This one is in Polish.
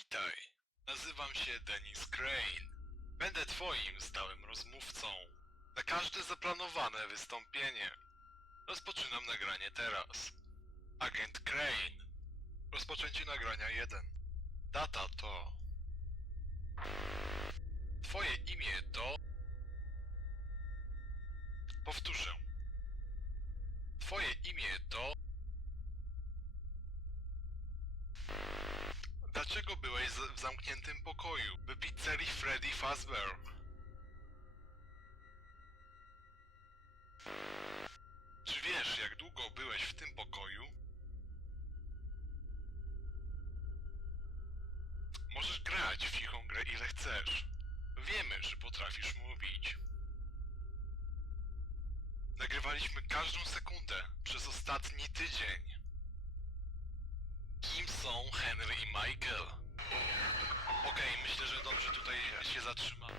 Witaj, nazywam się Dennis Crane. Będę twoim stałym rozmówcą na każde zaplanowane wystąpienie. Rozpoczynam nagranie teraz. Agent Crane. Rozpoczęcie nagrania 1. Data to... Twoje imię to... Powtórzę. Twoje imię to... Dlaczego byłeś w zamkniętym pokoju w pizzerii Freddy Fazbear? Czy wiesz, jak długo byłeś w tym pokoju? Możesz grać w cichą grę ile chcesz. Wiemy, że potrafisz mówić. Nagrywaliśmy każdą sekundę przez ostatni tydzień. Michael? Okej, myślę, że dobrze tutaj się zatrzymam.